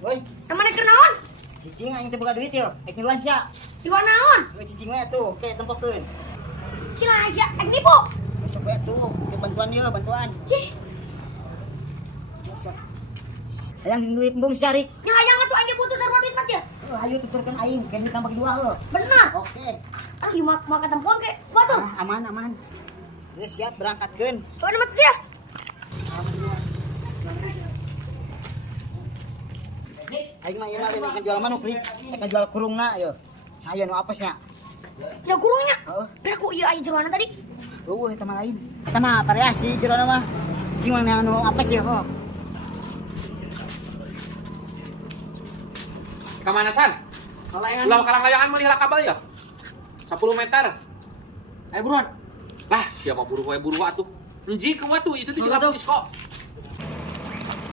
Woi, Emang keur naon? cicing aing teh boga duit yo. Aing duluan sia. Di luar naon? Woi cicing we tuh, oke tempokeun. Cila aja, nipu. Besok we tuh, ke bantuan yo, bantuan. Cih, Besok. Hayang duit embung sarik. nyayang tuh aing butuh sarua duit aja. Ayo tuturkeun aing, kan ditambah dua lo. Bener. Oke. Ah, ieu mah ketempuan ke. Batu. Aman aman. Geus siap berangkatkeun. Tuh ada mati ya. Aing mah ieu mah ngejual manuk ri. Ngejual kurungna yo. Saya nu apesnya. Ya kurungnya. Heeh. Berku ieu aing jeroana tadi. Eta mah lain. Eta mah variasi jeroana mah. Cing mah nu apes yo. Oh. Kemana San? Ulah kalang layangan mah lihat kabel ya? 10 meter. Ayo buruan. Lah, siapa buru atuh? Enjik ke watu itu tuh juga kok.